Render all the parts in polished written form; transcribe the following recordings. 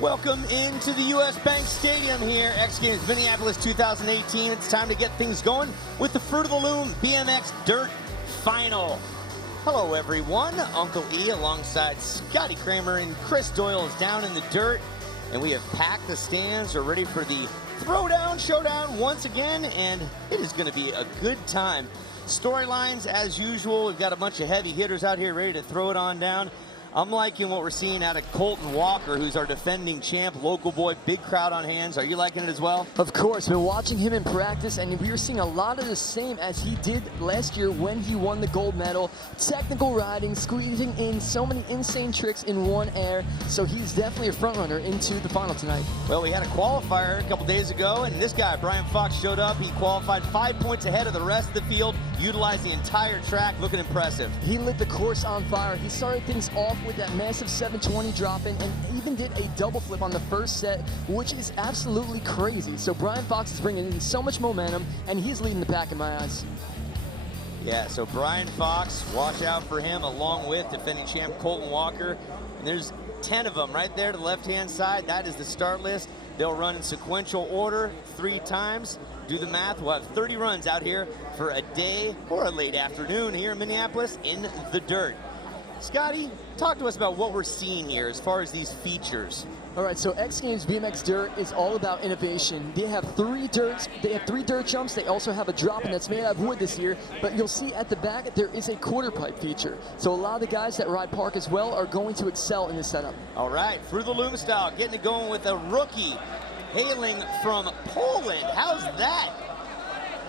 Welcome into the U.S. Bank Stadium here, X Games Minneapolis 2018. It's time to get things going with the Fruit of the Loom BMX Dirt Final. Hello everyone, Uncle E alongside Scotty Kramer and Chris Doyle is down in the dirt, and we have packed the stands. We're ready for the throwdown showdown once again, and it is going to be a good time. Storylines as usual. We've got a bunch of heavy hitters out here ready to throw it on down. I'm liking what we're seeing out of Colt Walker, who's our defending champ, local boy, big crowd on hands. Are you liking it as well? Of course, been watching him in practice, and we are seeing a lot of the same as he did last year when he won the gold medal. Technical riding, squeezing in so many insane tricks in one air, so he's definitely a front runner into the final tonight. Well, we had a qualifier a couple days ago, and this guy, Brian Fox, showed up. He qualified 5 points ahead of the rest of the field, utilized the entire track, looking impressive. He lit the course on fire. He started things off with that massive 720 drop in, and even did a double flip on the first set, which is absolutely crazy. So Brian Fox is bringing in so much momentum, and he's leading the pack in my eyes. Yeah, so Brian Fox, watch out for him, along with defending champ Colt Walker. And there's 10 of them right there to the left-hand side. That is the start list. They'll run in sequential order 3 times. Do the math. We'll have 30 runs out here for a day or a late afternoon here in Minneapolis in the dirt. Scotty, talk to us about what we're seeing here as far as these features. All right, so X Games BMX Dirt is all about innovation. They have 3 dirts. They have 3 dirt jumps. They also have a drop-in that's made out of wood this year. But you'll see at the back there is a quarter pipe feature. So a lot of the guys that ride park as well are going to excel in this setup. All right, through the loom style, getting it going with a rookie hailing from Poland. How's that?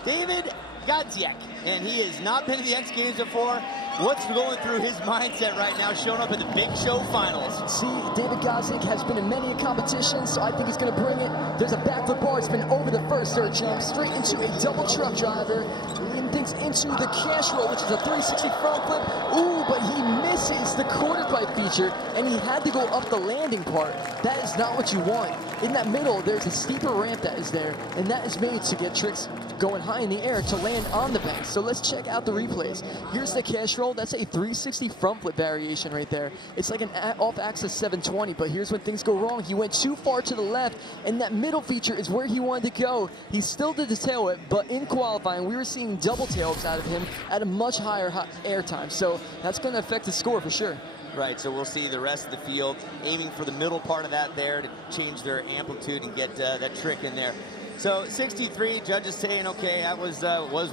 David Gadziak, and he has not been to the X Games before. What's going through his mindset right now, showing up in the big show finals? See, David Gadziak has been in many competitions, so I think he's going to bring it. There's a backflip bar. It's been over the first dirt jump, straight into a double truck driver, leading things into the cash roll, which is a 360 front flip. Ooh, but he misses the quarter pipe feature, and he had to go up the landing part. That is not what you want. In that middle, there's a steeper ramp that is there, and that is made to get tricks going high in the air to land on the bank. So let's check out the replays. Here's the cash roll. That's a 360 front flip variation right there. It's like an off-axis 720, but here's when things go wrong. He went too far to the left, and that middle feature is where he wanted to go. He still did the tail whip, but in qualifying, we were seeing double tail whips out of him at a much higher air time. So that's going to affect the score for sure. Right, so we'll see the rest of the field aiming for the middle part of that there to change their amplitude and get that trick in there. So 63, judges saying, okay, that was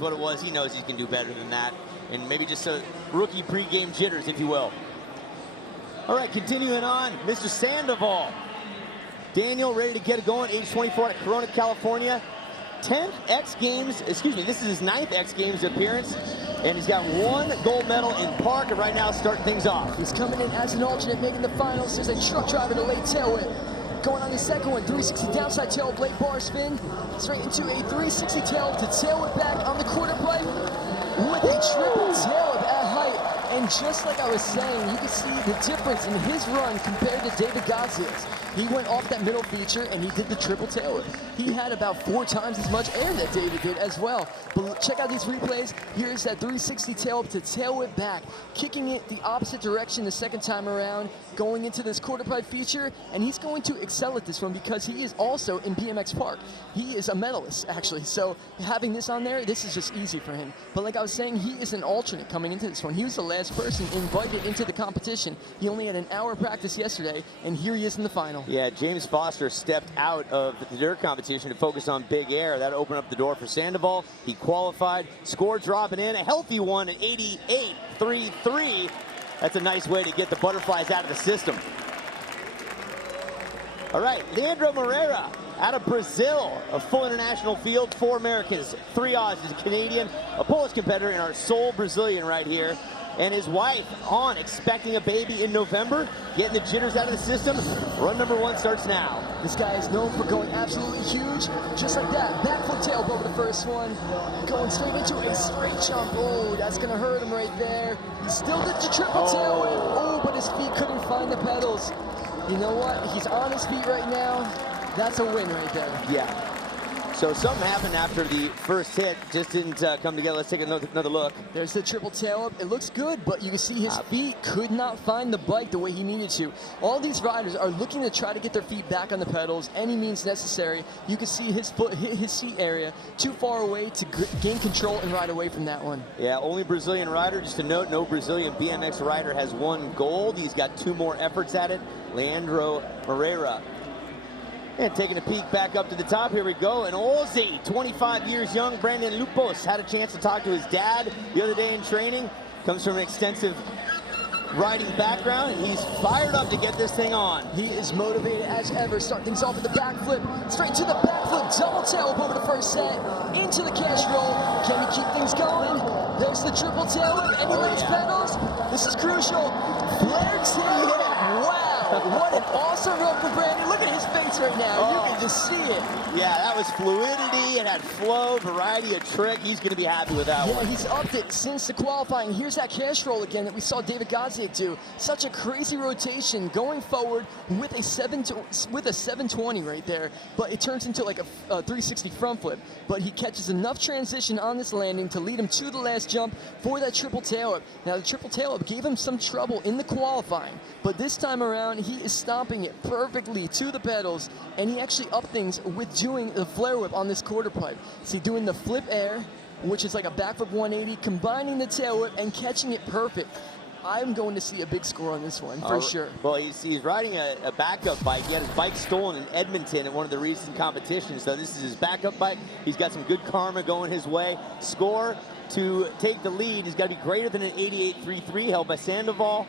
what it was. He knows he can do better than that. And maybe just a rookie pregame jitters, if you will. All right, continuing on, Mr. Sandoval. Daniel ready to get it going, age 24 at Corona, California. 10th X Games, excuse me, this is his 9th X Games appearance. And he's got 1 gold medal in park, and right now starting things off. He's coming in as an alternate, making the finals. There's a truck driver to late tail whip. Going on the second one, 360 downside tail blade bar spin. Straight into a 360 tail to tail whip back on the quarter pipe with a triple tail whip at height. And just like I was saying, you can see the difference in his run compared to David Gadziak's. He went off that middle feature and he did the triple tail whip. He had about 4 times as much air that David did as well. But check out these replays. Here's that 360 tail whip to tail whip back, kicking it the opposite direction the second time around, going into this quarter pipe feature, and he's going to excel at this one because he is also in BMX Park. He is a medalist, actually, so having this on there, this is just easy for him. But like I was saying, he is an alternate coming into this one. He was the last person invited into the competition. He only had an hour practice yesterday, and here he is in the final. Yeah, James Foster stepped out of the dirt competition to focus on big air. That opened up the door for Sandoval. He qualified, score dropping in, a healthy one at 88.33. That's a nice way to get the butterflies out of the system. All right, Leandro Moreira out of Brazil, a full international field, 4 Americans, 3 Aussies, a Canadian, a Polish competitor, and our sole Brazilian right here. And his wife on, expecting a baby in November, getting the jitters out of the system. Run number 1 starts now. This guy is known for going absolutely huge, just like that. Backflip tail over the first one, going straight into a straight jump. Oh, that's gonna hurt him right there. He still did the triple tail whip. Oh, but his feet couldn't find the pedals. You know what? He's on his feet right now. That's a win right there. Yeah. So something happened after the first hit, just didn't come together. Let's take another look. There's the triple tail up. It looks good, but you can see his feet could not find the bike the way he needed to. All these riders are looking to try to get their feet back on the pedals, any means necessary. You can see his foot hit his seat area too far away to gain control and ride away from that one. Yeah, only Brazilian rider. Just to note, no Brazilian BMX rider has won gold. He's got 2 more efforts at it. Leandro Moreira. And taking a peek back up to the top, here we go. And Ozzy, 25 years young, Brandon Lupos, had a chance to talk to his dad the other day in training. Comes from an extensive riding background, and he's fired up to get this thing on. He is motivated as ever. Start things off with the backflip, straight to the backflip, double tail up over the first set, into the cash roll. Can he keep things going? There's the triple tail whip, and he lands pedals. This is crucial. Flare tail whip. Wow. What an awesome run for Brandon. Look at his face right now. You can just see it. Yeah, that was fluidity. It had flow, variety of trick. He's going to be happy with that one. Yeah, he's upped it since the qualifying. Here's that cash roll again that we saw David Godziak do. Such a crazy rotation going forward with a 720 right there, but it turns into like a 360 front flip. But he catches enough transition on this landing to lead him to the last jump for that triple tail up. Now the triple tail up gave him some trouble in the qualifying, but this time around he is stomping it perfectly to the pedals, and he actually upped things with doing the flare whip on this quarter pipe. See, doing the flip air, which is like a backflip 180, combining the tail whip and catching it perfect. I'm going to see a big score on this one, for sure. Well, he's riding a backup bike. He had his bike stolen in Edmonton at one of the recent competitions, so this is his backup bike. He's got some good karma going his way. Score to take the lead has got to be greater than an 88.33 held by Sandoval.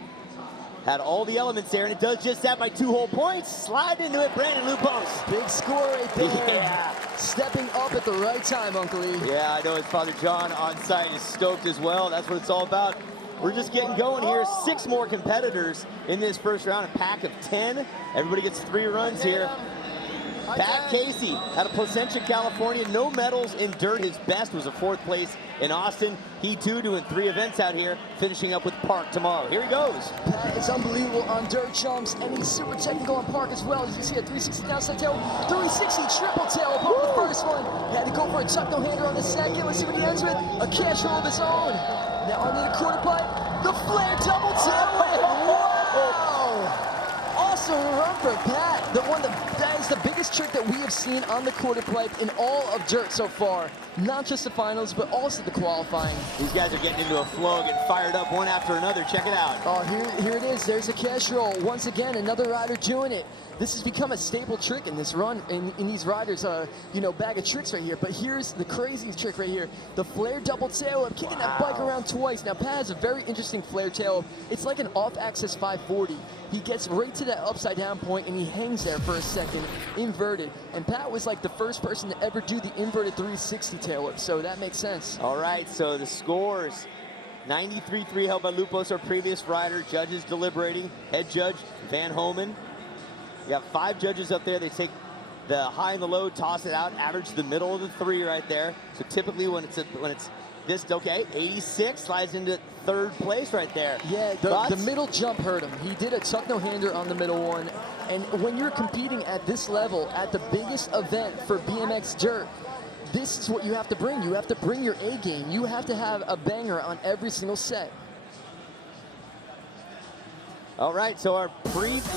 Had all the elements there, and it does just that by 2 whole points. Slide into it, Brandon Lupos. Big score right there. Yeah. Stepping up at the right time, Uncle E. Yeah, I know his father John on site is stoked as well. That's what it's all about. We're just getting going here. 6 more competitors in this first round, a pack of 10. Everybody gets 3 runs here. Pat Casey out of Placentia, California. No medals in dirt. His best was a 4th place in Austin. He too doing 3 events out here, finishing up with Park tomorrow. Here he goes. Pat is unbelievable on dirt jumps, and he's super technical on Park as well. As you see, a 360 downside tail, 360 triple tail above the first one. He had to go for a tuck no-hander on the second. Let's see what he ends with. A cash roll of his own. Now under the quarter pipe, the flare double tail whip. Wow! Awesome run for Pat. That is the biggest trick that we have seen on the quarter pipe in all of dirt so far. Not just the finals, but also the qualifying. These guys are getting into a flow, getting fired up one after another. Check it out. Oh, here it is. There's a cash roll. Once again, another rider doing it. This has become a staple trick in this run, in these riders, bag of tricks right here. But here's the craziest trick right here. The flare double tail up, kicking that bike around twice. Now, Pat has a very interesting flare tail up. It's like an off-axis 540. He gets right to that upside down point, and he hangs there for a second, inverted. And Pat was like the first person to ever do the inverted 360 tail up, so that makes sense. All right, so the scores. 93.3 held by Lupos, our previous rider. Judges deliberating. Head judge, Van Homan. You got 5 judges up there. They take the high and the low, toss it out, average the middle of the 3 right there. So typically when it's this, okay, 86 slides into 3rd place right there. Yeah, the middle jump hurt him. He did a tuck no-hander on the middle one. And when you're competing at this level, at the biggest event for BMX Dirt, this is what you have to bring. You have to bring your A game. You have to have a banger on every single set. All right, so our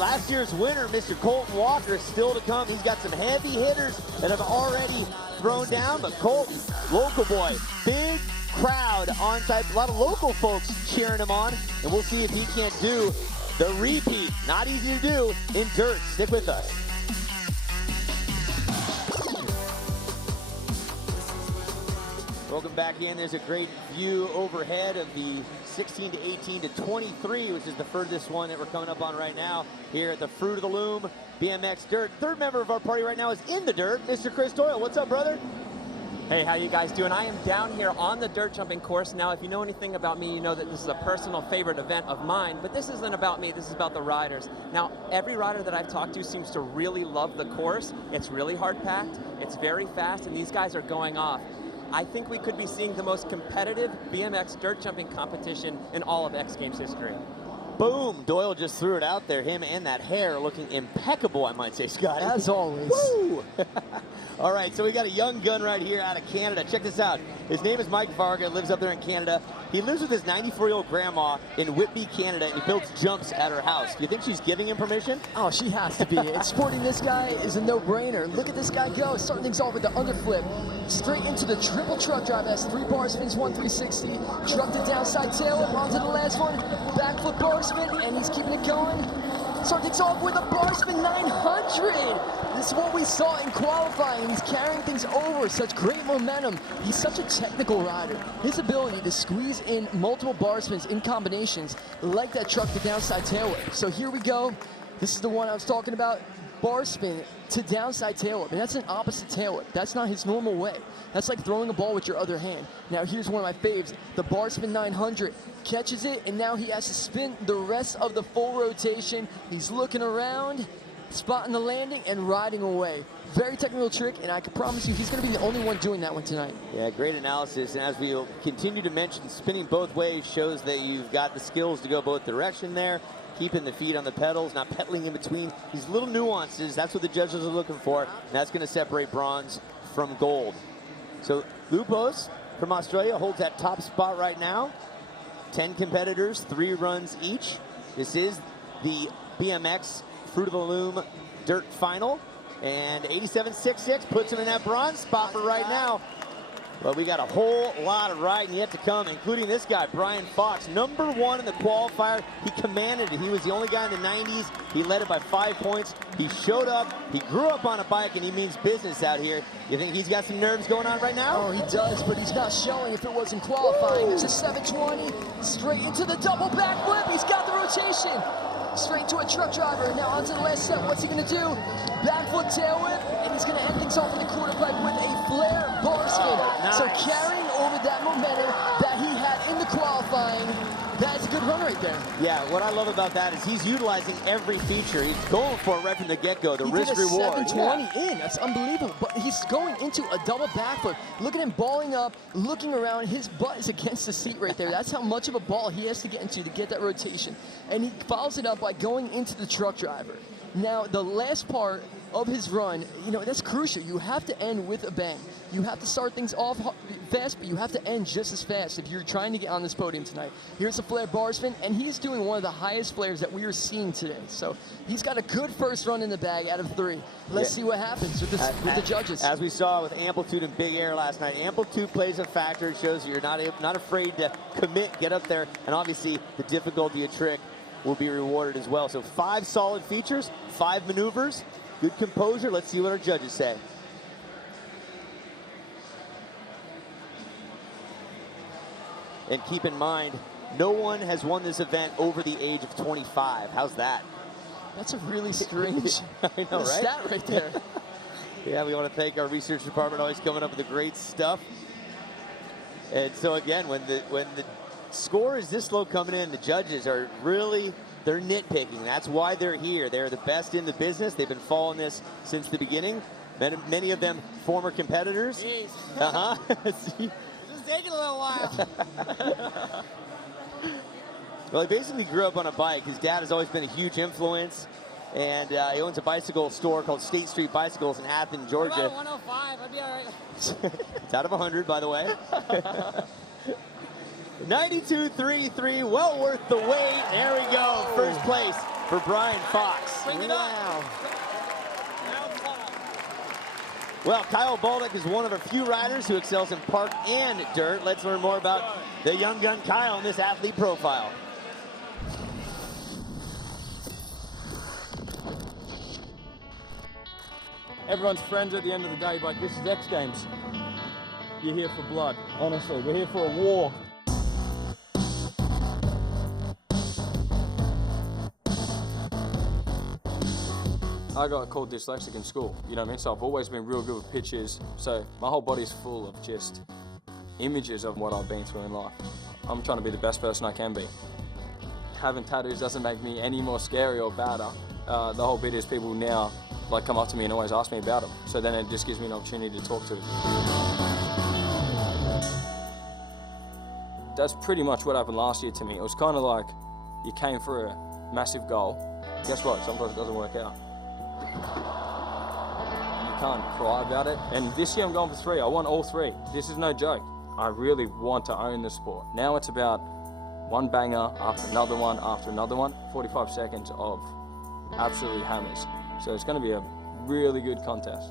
last year's winner, Mr. Colt Walker, is still to come. He's got some heavy hitters that have already thrown down, but Colt, local boy, big crowd on site, a lot of local folks cheering him on, and we'll see if he can't do the repeat. Not easy to do in dirt. Stick with us. Welcome back in. There's a great view overhead of the 16 to 18 to 23, which is the furthest one that we're coming up on right now here at the Fruit of the Loom BMX Dirt. 3rd member of our party right now is in the dirt, Mr. Chris Doyle. What's up, brother? Hey, how you guys doing? I am down here on the dirt jumping course. Now, if you know anything about me, you know that this is a personal favorite event of mine, but this isn't about me, this is about the riders. Now, every rider that I've talked to seems to really love the course. It's really hard packed, it's very fast, and these guys are going off. I think we could be seeing the most competitive BMX dirt jumping competition in all of X Games history. Boom! Doyle just threw it out there. Him and that hair looking impeccable, I might say, Scott. As always. Woo! All right, so we got a young gun right here out of Canada. Check this out. His name is Mike Varga, lives up there in Canada. He lives with his 94-year-old grandma in Whitby, Canada, and he builds jumps at her house. Do you think she's giving him permission? Oh, she has to be. And sporting this guy is a no-brainer. Look at this guy go. Starting things off with the underflip. Straight into the triple truck drive. That's 3 bar spins, 1 360. Truck to downside tail whip onto the last one. Backflip bar spin, and he's keeping it going. Starting things off with a bar spin 900. This is what we saw in qualifying. He's carrying things over. Such great momentum. He's such a technical rider. His ability to squeeze in multiple bar spins in combinations like that truck to downside tail whip. So here we go. This is the one I was talking about. Bar spin to downside tail whip, and that's an opposite tail whip. That's not his normal way. That's like throwing a ball with your other hand. Now here's one of my faves, the bar spin 900. Catches it, and now he has to spin the rest of the full rotation. He's looking around, spotting the landing, and riding away. Very technical trick, and I can promise you he's going to be the only one doing that one tonight. Yeah, great analysis, and as we continue to mention, spinning both ways shows that you've got the skills to go both direction there. Keeping the feet on the pedals, not pedaling in between. These little nuances, that's what the judges are looking for, and that's going to separate bronze from gold. So Lupos from Australia holds that top spot right now. 10 competitors, 3 runs each. This is the BMX Fruit of the Loom Dirt Final, and 87.66 puts him in that bronze spot for right now. But we got a whole lot of riding yet to come, including this guy, Brian Fox, #1 in the qualifier. He commanded it. He was the only guy in the 90s. He led it by 5 points. He showed up. He grew up on a bike, and he means business out here. You think he's got some nerves going on right now? Oh, he does, but he's not showing if it wasn't qualifying. There's a 720, straight into the double backflip. He's got the rotation. Straight to a truck driver. Now onto the last set. What's he going to do? Backflip tail whip, and he's going to end things off in the quarter pipe with a flare bar spin. Nice. So carrying over that momentum that he had in the qualifying, that's a good run right there. Yeah, what I love about that is he's utilizing every feature. He's going for it right from the get-go, the risk reward. He did a 720 in. That's unbelievable. But he's going into a double backflip. Look at him balling up, looking around. His butt is against the seat right there. That's how much of a ball he has to get into to get that rotation. And he follows it up by going into the truck driver. Now, the last part of his run, you know, that's crucial. You have to end with a bang. You have to start things off fast, but you have to end just as fast if you're trying to get on this podium tonight. Here's a flare bar spin, and he's doing one of the highest flares that we are seeing today. So he's got a good first run in the bag out of 3. Let's see what happens with the judges. As we saw with amplitude and big air last night, amplitude plays a factor. It shows you're not afraid to commit, get up there, and obviously the difficulty of trick will be rewarded as well. So 5 solid features, 5 maneuvers, good composure. Let's see what our judges say. And keep in mind, no one has won this event over the age of 25. How's that? That's a really strange I know, right? stat right there. Yeah, we want to thank our research department, always coming up with the great stuff. And so again, when the score is this low coming in, the judges are really, they're nitpicking. That's why they're here. They're the best in the business. They've been following this since the beginning. Many of them former competitors. Jeez. See? It's taking a little while. Well, he basically grew up on a bike. His dad has always been a huge influence. And he owns a bicycle store called State Street Bicycles in Athens, Georgia. About 105, I'd be all right. It's out of 100, by the way. 92.33, well worth the wait. There we go, first place for Brian Fox. Bring it up. Wow. Well, Kyle Baldock is one of a few riders who excels in park and dirt. Let's learn more about the young gun Kyle in this athlete profile. Everyone's friends at the end of the day, but this is X Games. You're here for blood, honestly. We're here for a war. I got called dyslexic in school, you know what I mean? So I've always been real good with pictures. So my whole body's full of just images of what I've been through in life. I'm trying to be the best person I can be. Having tattoos doesn't make me any more scary or badder. The whole bit is people now like come up to me and always ask me about them. So then it just gives me an opportunity to talk to them. That's pretty much what happened last year to me. It was kind of like you came for a massive goal. Guess what? Sometimes it doesn't work out. You can't cry about it. And this year I'm going for 3. I want all 3. This is no joke. I really want to own the sport. Now it's about one banger after another one after another one. 45 seconds of absolutely hammers. So it's going to be a really good contest.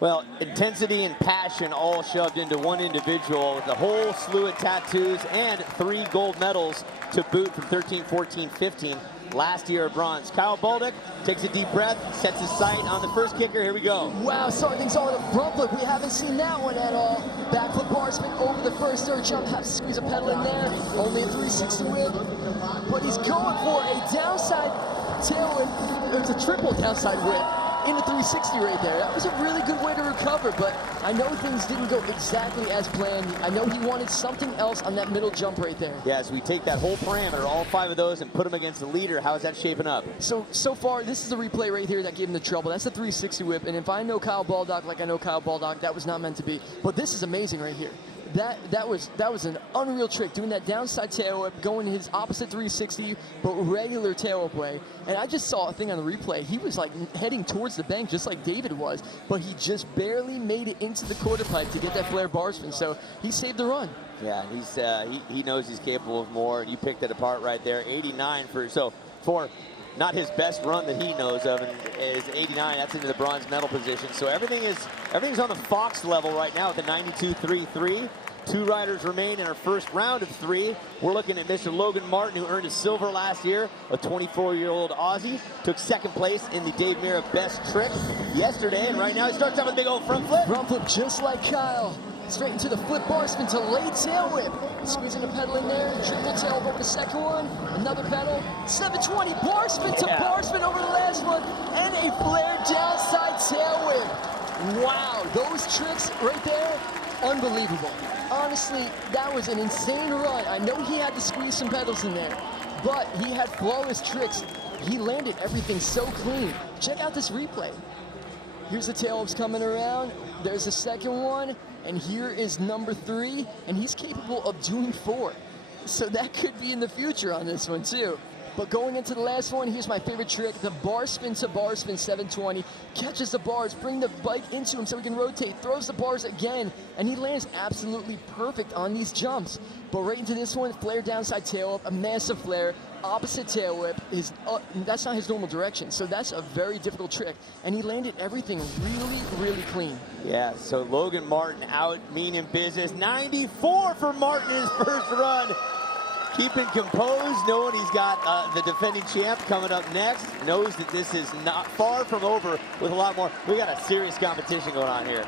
Well, intensity and passion all shoved into one individual with a whole slew of tattoos and 3 gold medals to boot from 13, 14, 15. Last year of bronze. Kyle Baldock takes a deep breath, sets his sight on the first kicker. Here we go. Wow, starting things all in a front flip. We haven't seen that one at all. Backflip bar spin over the first dirt jump. Have to squeeze a pedal in there. Only a 360 whip. But he's going for a downside tail whip. There's a triple downside whip in the 360 right there. That was a really good way to recover, but I know things didn't go exactly as planned. I know he wanted something else on that middle jump right there. Yeah, so we take that whole parameter, all 5 of those, and put them against the leader. How is that shaping up? So far, this is the replay right here that gave him the trouble. That's the 360 whip, and if I know Kyle Baldock like I know Kyle Baldock, that was not meant to be. But this is amazing right here. That was an unreal trick, doing that downside tail whip, going his opposite 360, but regular tail whip way. And I just saw a thing on the replay. He was like heading towards the bank just like David was, but he just barely made it into the quarter pipe to get that flare bar spin. So he saved the run. Yeah, he knows he's capable of more. You picked it apart right there. 89 for not his best run that he knows of, and is 89. That's into the bronze medal position. So everything's on the Fox level right now at the 92.33. 2 riders remain in our first round of 3. We're looking at Mr. Logan Martin, who earned a silver last year, a 24-year-old Aussie. Took 2nd place in the Dave Mira Best Trick yesterday, and right now he starts out with a big old front flip. Front flip just like Kyle. Straight into the flip bar spin to late tail whip. Squeezing a pedal in there, triple tail over the second one, another pedal, 720 bar spin to bar spin over the last one, and a flare downside tail whip. Wow, those tricks right there, unbelievable. Honestly, that was an insane run. I know he had to squeeze some pedals in there, but he had flawless tricks. He landed everything so clean. Check out this replay. Here's the tail whips coming around. There's the second one, and here is number 3, and he's capable of doing 4. So that could be in the future on this one too. But going into the last one, here's my favorite trick, the bar spin to bar spin 720. Catches the bars, bring the bike into him so he can rotate, throws the bars again, and he lands absolutely perfect on these jumps. But right into this one, flare downside tail whip, a massive flare, opposite tail whip. That's not his normal direction, so that's a very difficult trick. And he landed everything really, really clean. Yeah, so Logan Martin out mean in business. 94 for Martin in his first run. Keeping composed, knowing he's got the defending champ coming up next. Knows that this is not far from over with a lot more. We got a serious competition going on here.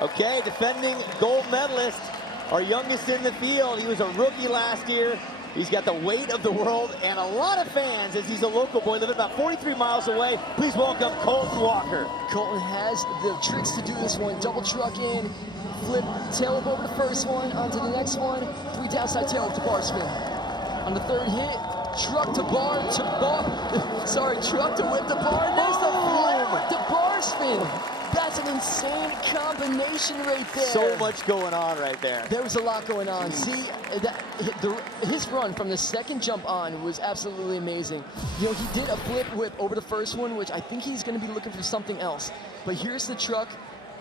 Okay, defending gold medalist, our youngest in the field. He was a rookie last year. He's got the weight of the world and a lot of fans as he's a local boy living about 43 miles away. Please welcome Colt Walker. Colton has the tricks to do this one. Double truck in, flip, tail whip over the first one, onto the next one, 3 downside tail whip to bar spin. On the 3rd hit, truck to bar, truck to whip to bar, and there's the flare whip to bar spin. That's an insane combination right there. So much going on right there. There was a lot going on. See, his run from the second jump on was absolutely amazing. You know, he did a flip whip over the first one, which I think he's going to be looking for something else. But here's the truck,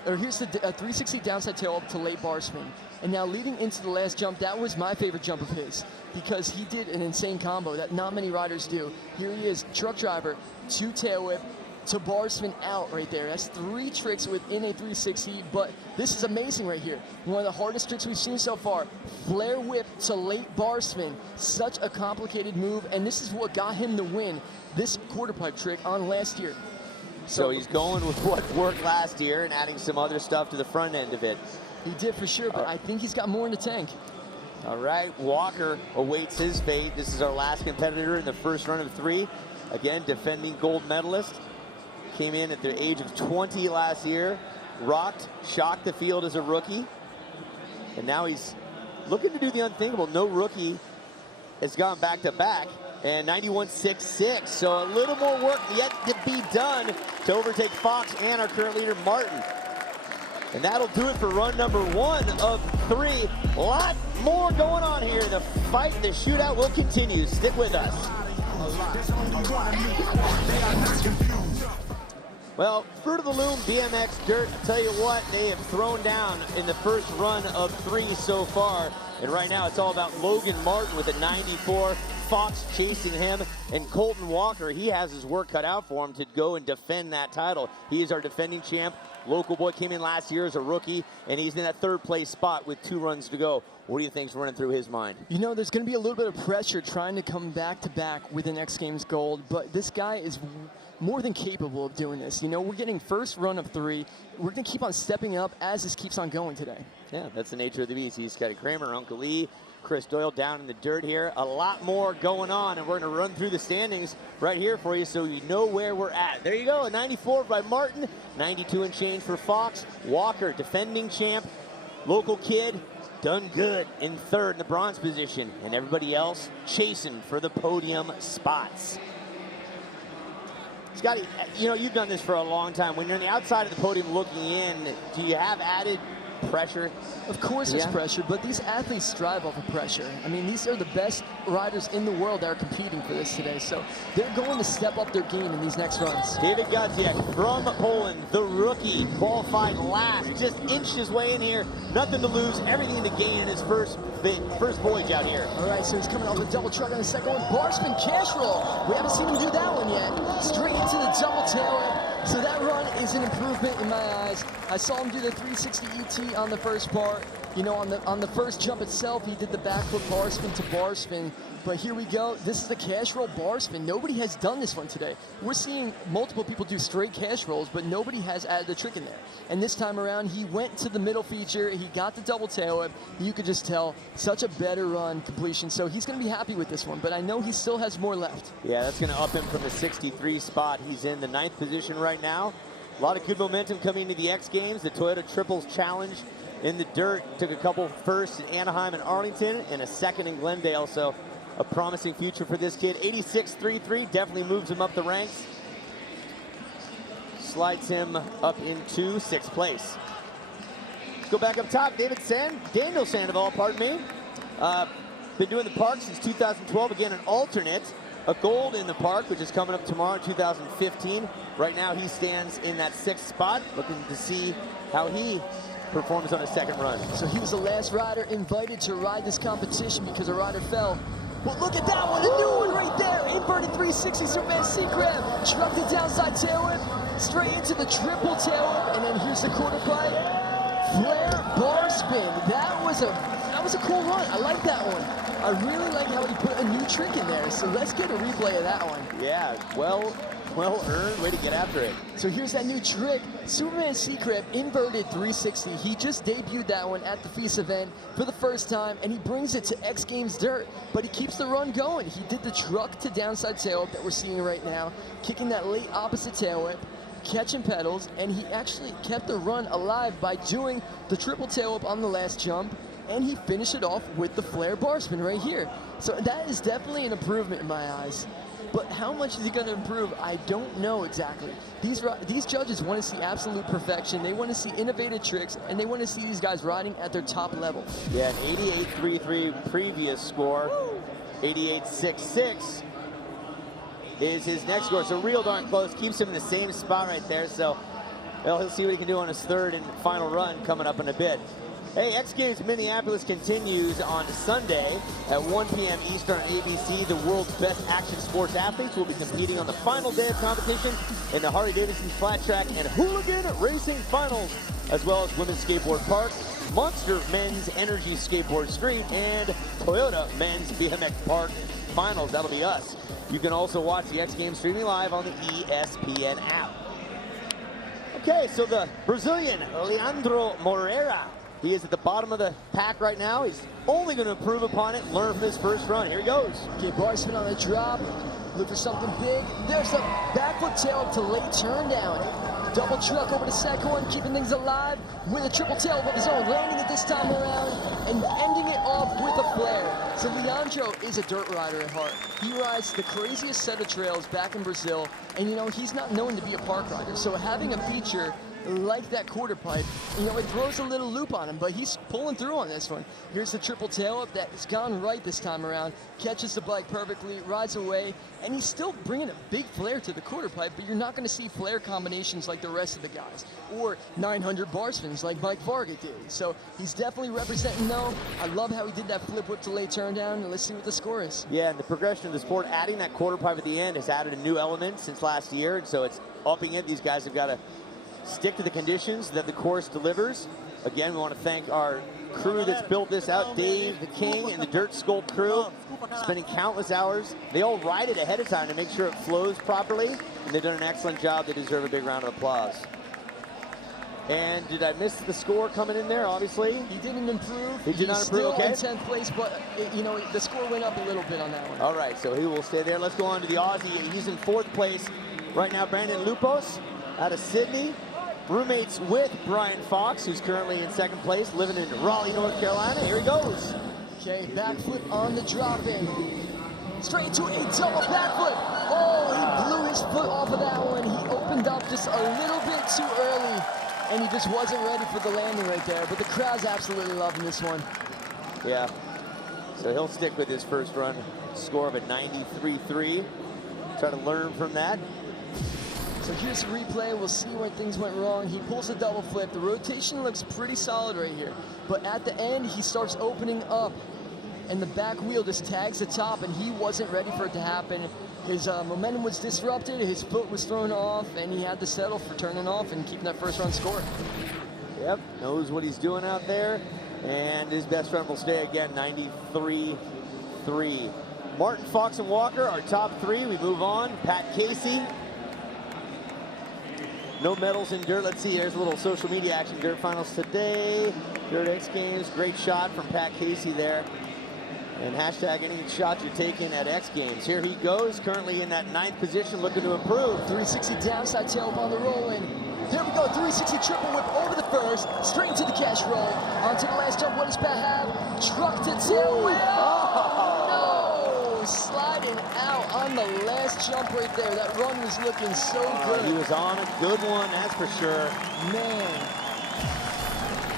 or here's the 360 downside tail up to late bar spin. And now leading into the last jump, that was my favorite jump of his because he did an insane combo that not many riders do. Here he is, truck driver, 2 tail whip, to bar spin out right there. That's 3 tricks within a 360, but this is amazing right here. One of the hardest tricks we've seen so far. Flare whip to late bar spin. Such a complicated move, and this is what got him the win, this quarter pipe trick on last year. So he's going with what worked last year and adding some other stuff to the front end of it. He did for sure, but I think he's got more in the tank. All right, Walker awaits his fate. This is our last competitor in the first run of 3. Again, defending gold medalist. Came in at the age of 20 last year. Rocked, shocked the field as a rookie. And now he's looking to do the unthinkable. No rookie has gone back-to-back. And 91.66. So a little more work yet to be done to overtake Fox and our current leader, Martin. And that'll do it for run number 1 of 3. A lot more going on here. The fight, the shootout will continue. Stick with us. Well, Fruit of the Loom, BMX Dirt, I tell you what, they have thrown down in the first run of 3 so far. And right now it's all about Logan Martin with a 94. Fox chasing him, and Colt Walker, he has his work cut out for him to go and defend that title. He is our defending champ. Local boy came in last year as a rookie, and he's in that 3rd place spot with 2 runs to go. What do you think's running through his mind? You know, there's going to be a little bit of pressure trying to come back-to-back with an X Games gold, but this guy is more than capable of doing this. You know, we're getting first run of 3. We're going to keep on stepping up as this keeps on going today. Yeah, that's the nature of the beast. He's got Kramer, Uncle Lee, Chris Doyle down in the dirt here. A lot more going on, and we're going to run through the standings right here for you so you know where we're at. There you go, a 94 by Martin, 92 and change for Fox. Walker, defending champ, local kid, done good in 3rd in the bronze position, and everybody else chasing for the podium spots. Scotty, you know, you've done this for a long time. When you're on the outside of the podium looking in, do you have added pressure? Of course there's pressure, but these athletes strive off of pressure. I mean, these are the best riders in the world that are competing for this today, so they're going to step up their game in these next runs. David Gutziak from Poland, the rookie, qualified last, just inched his way in here. Nothing to lose, everything to gain in his first voyage out here. All right, so he's coming off the double truck on the second one. Bar spin cash roll. We haven't seen him do that one yet. Straight into the double tail. So that run is an improvement in my eyes. I saw him do the 360 ET on the first part. You know, on the first jump itself, he did the backflip bar spin to bar spin. But here we go. This is the cash roll bar spin. Nobody has done this one today. We're seeing multiple people do straight cash rolls, but nobody has added a trick in there. And this time around, he went to the middle feature. He got the double tail whip. You could just tell, such a better run completion. So he's going to be happy with this one, but I know he still has more left. Yeah, that's going to up him from the 63 spot. He's in the 9th position right now. A lot of good momentum coming into the X Games. The Toyota Triples Challenge in the dirt. Took a couple firsts in Anaheim and Arlington and a 2nd in Glendale. So a promising future for this kid. 86.33 definitely moves him up the ranks. Slides him up into 6th place. Let's go back up top. Daniel Sandoval, pardon me. Been doing the park since 2012. Again, an alternate. A gold in the park, which is coming up tomorrow in 2015. Right now he stands in that 6th spot, looking to see how he performs on his 2nd run. So he was the last rider invited to ride this competition because a rider fell. But look at that one, a new one right there. Inverted 360 Superman C-Grab. Trucked the downside tail whip, straight into the triple tail whip, and then here's the quarter pipe. Flare bar spin. That was a cool run. I like that one. I really like how he put a new trick in there. So let's get a replay of that one. Yeah, well earned. Way to get after it. So here's that new trick. Superman C-Crab inverted 360. He just debuted that one at the FIS event for the first time, and he brings it to X Games Dirt, but he keeps the run going. He did the truck to downside tail whip that we're seeing right now, kicking that late opposite tail whip, catching pedals, and he actually kept the run alive by doing the triple tail whip on the last jump, and he finished it off with the flare bar spin right here. So that is definitely an improvement in my eyes. But how much is he going to improve? I don't know exactly. These judges want to see absolute perfection. They want to see innovative tricks, and they want to see these guys riding at their top level. Yeah, an 88.33 previous score. 88.66 is his next score. So real darn close. Keeps him in the same spot right there. So he'll see what he can do on his 3rd and final run coming up in a bit. Hey, X Games Minneapolis continues on Sunday at 1 p.m. Eastern on ABC. The world's best action sports athletes will be competing on the final day of competition in the Harley-Davidson Flat Track and Hooligan Racing Finals, as well as Women's Skateboard Park, Monster Men's Energy Skateboard Street, and Toyota Men's BMX Park Finals. That'll be us. You can also watch the X Games streaming live on the ESPN app. Okay, so the Brazilian Leandro Moreira, he is at the bottom of the pack right now. He's only going to improve upon it, learn from his first run. Here he goes. Okay, bar spin on the drop. Look for something big. There's a backflip tail up to late turn down. Double truck over the second one, keeping things alive with a triple tail of his own, landing it this time around and ending it off with a flare. So Leandro is a dirt rider at heart. He rides the craziest set of trails back in Brazil, and you know, he's not known to be a park rider. So having a feature like that quarter pipe. You know, it throws a little loop on him, but he's pulling through on this one. Here's the triple tail up that's gone right this time around. Catches the bike perfectly, rides away, and he's still bringing a big flare to the quarter pipe, but you're not going to see flare combinations like the rest of the guys, or 900 bar spins like Mike Varga did. So he's definitely representing though. I love how he did that flip whip to lay turn down, and let's see what the score is. Yeah, and the progression of the sport, adding that quarter pipe at the end has added a new element since last year, and so it's upping it. These guys have got to stick to the conditions that the course delivers. Again, we want to thank our crew that's built this out, Dave, the King, and the Dirt Sculpt crew, spending countless hours. They all ride it ahead of time to make sure it flows properly, and they've done an excellent job. They deserve a big round of applause. And did I miss the score coming in there, obviously? He didn't improve. He did not improve, okay. He's still in 10th place, but, you know, the score went up a little bit on that one. All right, so he will stay there. Let's go on to the Aussie. He's in 4th place right now, Brandon Lupos out of Sydney. Roommates with Brian Fox, who's currently in 2nd place, living in Raleigh, North Carolina. Here he goes. Okay, backflip on the drop-in. Straight into a double backflip. Oh, he blew his foot off of that one. He opened up just a little bit too early, and he just wasn't ready for the landing right there. But the crowd's absolutely loving this one. Yeah, so he'll stick with his first run score of a 93.3. Try to learn from that. So here's the replay. We'll see where things went wrong. He pulls a double flip. The rotation looks pretty solid right here. But at the end, he starts opening up, and the back wheel just tags the top, and he wasn't ready for it to happen. His momentum was disrupted, his foot was thrown off, and he had to settle for turning off and keeping that first run score. Yep, knows what he's doing out there, and his best run will stay again, 93.3. Martin, Fox, and Walker, our top 3. We move on. Pat Casey. No medals in Dirt. Let's see, there's a little social media action. Dirt finals today. Dirt X Games. Great shot from Pat Casey there. And hashtag any shot you're taking at X Games. Here he goes, currently in that 9th position, looking to improve. 360 downside tail up on the roll-in. Here we go, 360 triple whip over the first, straight into the cash roll. Onto the last jump, what does Pat have? Truck to tail whip. Oh, no! Sliding out on the last jump right there. That run was looking so good. He was on a good one, that's for sure. Man.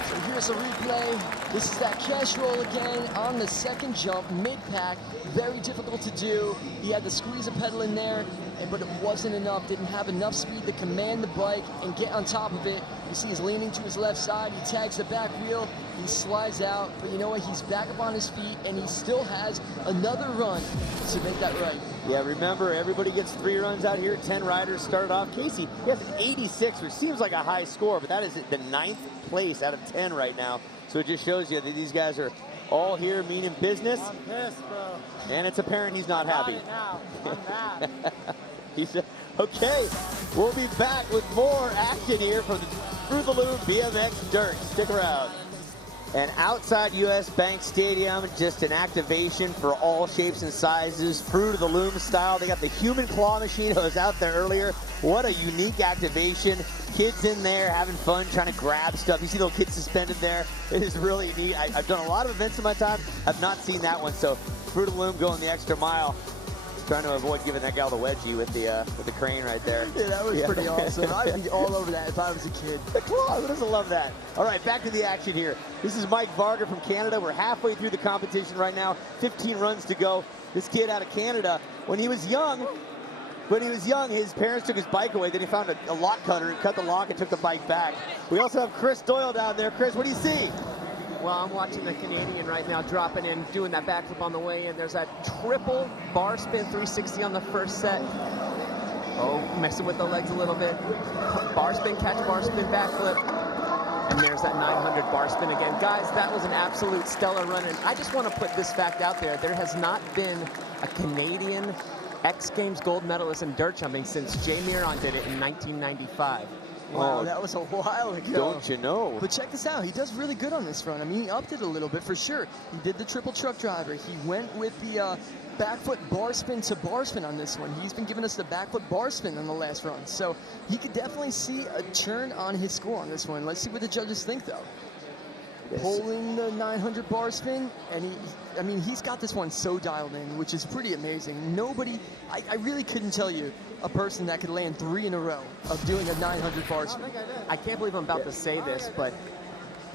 So here's a replay. This is that cash roll again on the 2nd jump, mid-pack. Very difficult to do. He had to squeeze a pedal in there, but it wasn't enough. Didn't have enough speed to command the bike and get on top of it. You see he's leaning to his left side. He tags the back wheel. He slides out, but you know what? He's back up on his feet, and he still has another run to make that right. Yeah, remember, everybody gets 3 runs out here. 10 riders started off. Casey, he has an 86, which seems like a high score, but that is the 9th place out of 10 right now. So it just shows you that these guys are all here meaning business. I'm pissed, bro. And it's apparent he's not happy. Now. I'm mad. He said, okay, we'll be back with more action here from the Through the Loop BMX Dirt. Stick around. And outside US Bank Stadium, just an activation for all shapes and sizes, Fruit of the Loom style. They got the human claw machine that was out there earlier. What a unique activation. Kids in there having fun, trying to grab stuff. You see little kids suspended there. It is really neat. I've done a lot of events in my time. I've not seen that one. So Fruit of the Loom going the extra mile. Trying to avoid giving that gal the wedgie with the crane right there. Yeah, that was pretty awesome. I'd be all over that if I was a kid. The claw, who doesn't love that? All right, back to the action here. This is Mike Varga from Canada. We're halfway through the competition right now. 15 runs to go. This kid out of Canada, when he was young, his parents took his bike away. Then he found a lock cutter and cut the lock and took the bike back. We also have Chris Doyle down there. Chris, what do you see? Well, I'm watching the Canadian right now dropping in, doing that backflip on the way in. There's that triple bar spin 360 on the first set. Oh, messing with the legs a little bit. Bar spin, catch, bar spin, backflip. And there's that 900 bar spin again. Guys, that was an absolute stellar run. And I just want to put this fact out there. There has not been a Canadian X Games gold medalist in dirt jumping since Jay Miron did it in 1995. Wow, that was a while ago. Don't you know? But check this out. He does really good on this run. I mean, he upped it a little bit for sure. He did the triple truck driver. He went with the back foot bar spin to bar spin on this one. He's been giving us the back foot bar spin on the last run. So he could definitely see a turn on his score on this one. Let's see what the judges think, though. pulling the 900 bar spin, and I mean, he's got this one so dialed in, which is pretty amazing. Nobody, I really couldn't tell you a person that could land 3 in a row of doing a 900 bar spin. I can't believe I'm about to say this, but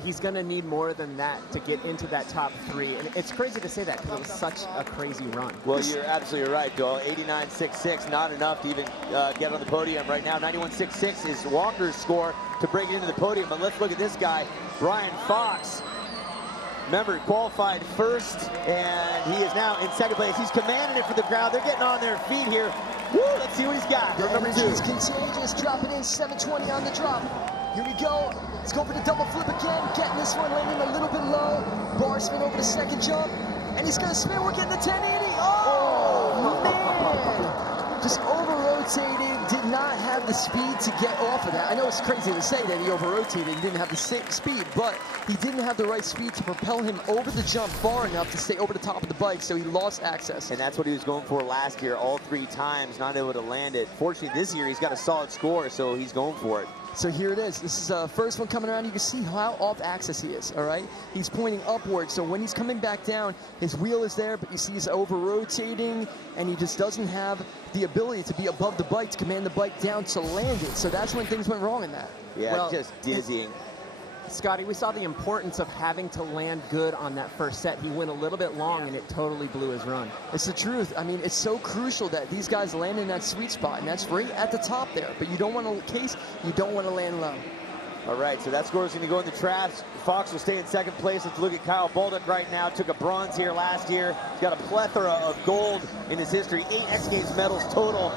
he's going to need more than that to get into that top 3. And it's crazy to say that because it was such a crazy run. Well, you're absolutely right, Joel. 89.66, not enough to even get on the podium right now. 91.66 is Walker's score to break into the podium. But let's look at this guy, Brian Fox. Remember, he qualified first, and he is now in second place. He's commanding it for the crowd. They're getting on their feet here. Woo, let's see what he's got. Number 2. He's contagious, dropping in 720 on the drop. Here we go. Let's go for the double flip again. Getting this one, landing a little bit low. Bar spin over the second jump. And he's going to spin. We're getting the 1080. Oh, man. Just over-rotated. Did not have the speed to get off of that. I know it's crazy to say that he over-rotated and didn't have the speed, but he didn't have the right speed to propel him over the jump far enough to stay over the top of the bike, so he lost access. And that's what he was going for last year, all 3 times, not able to land it. Fortunately, this year he's got a solid score, so he's going for it. So here it is. This is the first one coming around. You can see how off axis he is, all right? He's pointing upward, so when he's coming back down, his wheel is there, but you see he's over-rotating, and he just doesn't have the ability to be above the bike, to command the bike down to land it. So that's when things went wrong in that. Yeah, well, just dizzying. Scotty, we saw the importance of having to land good on that first set. He went a little bit long, and it totally blew his run. It's the truth. I mean, it's so crucial that these guys land in that sweet spot, and that's right at the top there. But you don't want to land low. All right, so that score is going to go in the trash. Fox will stay in second place. Let's look at Kyle Baldock right now. Took a bronze here last year. He's got a plethora of gold in his history. 8 X Games medals total.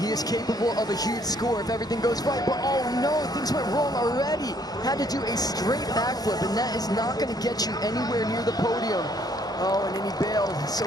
He is capable of a huge score if everything goes right, but oh no, things went wrong already. Had to do a straight backflip, and that is not going to get you anywhere near the podium. Oh, and then he bailed. So,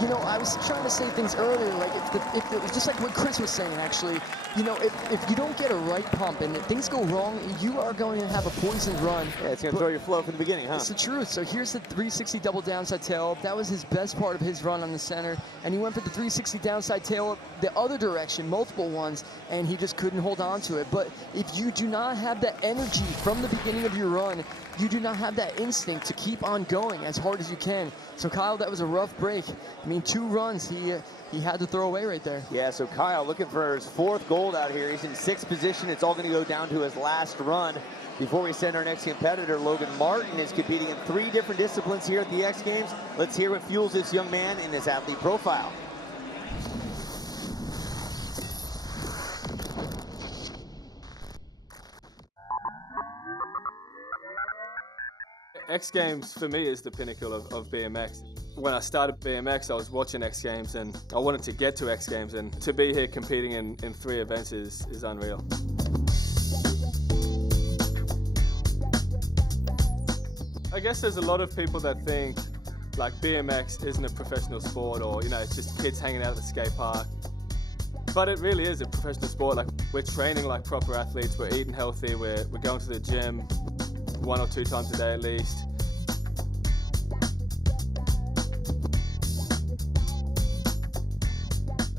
you know, I was trying to say things earlier, like if it was just like what Chris was saying, actually. You know, if you don't get a right pump and things go wrong, you are going to have a poisoned run. Yeah, it's going to throw your flow from the beginning, huh? It's the truth. So here's the 360 double downside tail up. That was his best part of his run on the center. And he went for the 360 downside tail up the other direction, multiple ones, and he just couldn't hold on to it. But if you do not have that energy from the beginning of your run, you do not have that instinct to keep on going as hard as you can. So Kyle, that was a rough break. I mean, 2 runs he had to throw away right there. Yeah, so Kyle looking for his 4th gold out here. He's in 6th position. It's all going to go down to his last run. Before we send our next competitor, Logan Martin is competing in 3 different disciplines here at the X Games. Let's hear what fuels this young man in his athlete profile. X Games for me is the pinnacle of BMX. When I started BMX, I was watching X Games and I wanted to get to X Games, and to be here competing in 3 events is unreal. I guess there's a lot of people that think like BMX isn't a professional sport, or you know, it's just kids hanging out at the skate park. But it really is a professional sport. Like, we're training like proper athletes, we're eating healthy, we're going to the gym 1 or 2 times a day at least.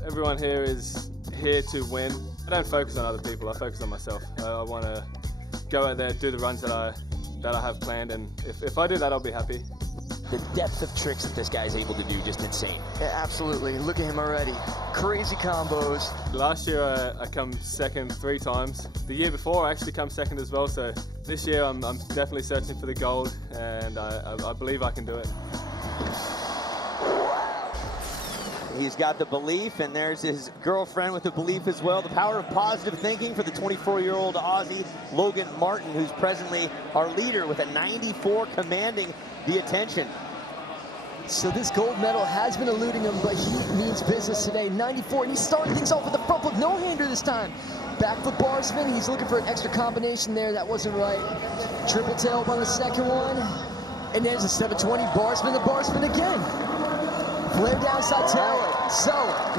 Everyone here is here to win. I don't focus on other people, I focus on myself. I want to go out there, do the runs that I have planned, and if I do that, I'll be happy. The depth of tricks that this guy's able to do, just insane. Yeah, absolutely. Look at him already. Crazy combos. Last year I come second 3 times. The year before I actually come second as well, so this year I'm definitely searching for the gold, and I believe I can do it. He's got the belief, and there's his girlfriend with the belief as well. The power of positive thinking for the 24-year-old Aussie, Logan Martin, who's presently our leader with a 94, commanding the attention. So this gold medal has been eluding him, but he means business today. 94, and he's starting things off with a front flip no-hander this time. Backflip bar spin, he's looking for an extra combination there. That wasn't right. Triple tail up on the second one. And there's a 720 bar spin, the bar spin again. Flare downside tail. So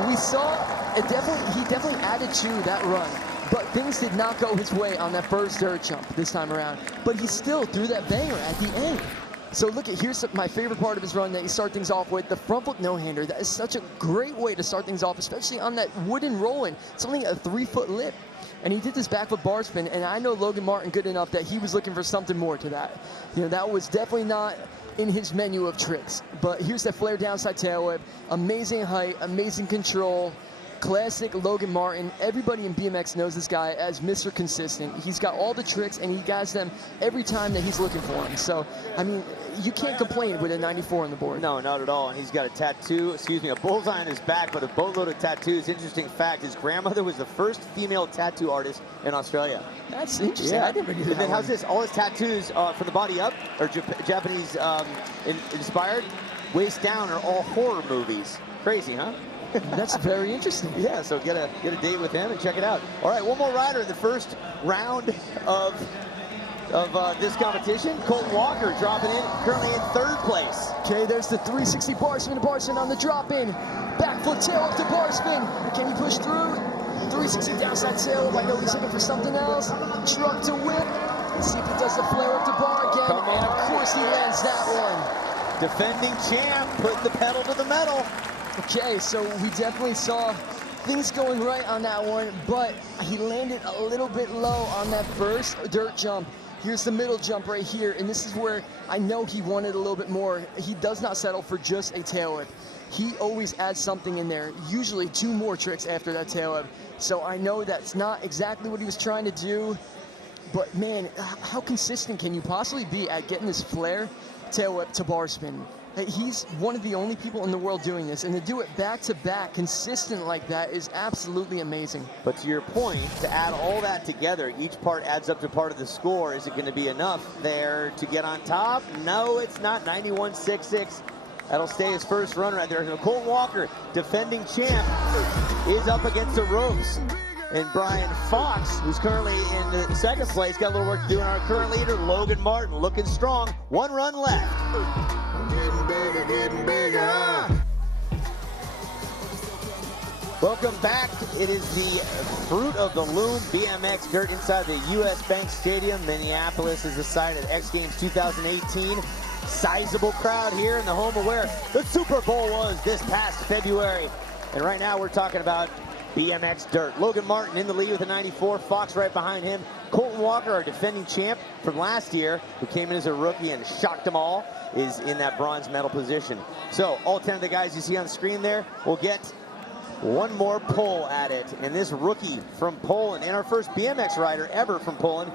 we saw he definitely added to that run, but things did not go his way on that first dirt jump this time around. But he still threw that banger at the end. So look, here's my favorite part of his run that you start things off with, the front flip no-hander. That is such a great way to start things off, especially on that wooden roll-in. It's only a 3-foot lip. and he did this backflip bar spin, and I know Logan Martin good enough that he was looking for something more to that. You know, that was definitely not in his menu of tricks. But here's that flare downside tail whip, amazing height, amazing control, classic Logan Martin. Everybody in BMX knows this guy as Mr. Consistent. He's got all the tricks, and he gets them every time that he's looking for them. So, I mean, you can't complain with a 94 on the board. No, not at all. And he's got a tattoo, a bullseye on his back, but a boatload of tattoos. Interesting fact, his grandmother was the first female tattoo artist in Australia. That's interesting. Yeah. I never knew that. And then how's this? All his tattoos from the body up are Japanese inspired. Waist down are all horror movies. Crazy, huh? That's very interesting. Yeah, so get a date with him and check it out. All right, one more rider in the first round of this competition. Colt Walker dropping in, currently in 3rd place. Okay, there's the 360 bar spin on the drop in. Backflip tail up to bar spin. Can he push through? 360 downside tail. I know he's looking for something else. Truck to whip. Let's see if he does the flare up the bar again. Come on. And of course he lands that one. Defending champ, put the pedal to the metal. Okay, so we definitely saw things going right on that one, but he landed a little bit low on that first dirt jump. Here's the middle jump right here, and this is where I know he wanted a little bit more. He does not settle for just a tail whip. He always adds something in there, usually 2 more tricks after that tail whip. So I know that's not exactly what he was trying to do, but man, how consistent can you possibly be at getting this flare tail whip to bar spin? He's one of the only people in the world doing this, and to do it back-to-back, consistent like that, is absolutely amazing. But to your point, to add all that together, each part adds up to part of the score. Is it going to be enough there to get on top? No, it's not. 91.66. That'll stay his first run right there. Colt Walker, defending champ, is up against the ropes. And Brian Fox, who's currently in the 2nd place, got a little work to do. And our current leader, Logan Martin, looking strong. 1 run left. Getting bigger. Welcome back. It is the Fruit of the Loom BMX Dirt inside the US Bank Stadium. Minneapolis is the site of X Games 2018. Sizable crowd here in the home of where the Super Bowl was this past February. And right now we're talking about BMX Dirt. Logan Martin in the lead with a 94. Fox right behind him. Colt Walker, our defending champ from last year, who came in as a rookie and shocked them all, is in that bronze medal position. So all 10 of the guys you see on the screen there will get one more pull at it. And this rookie from Poland, and our first BMX rider ever from Poland,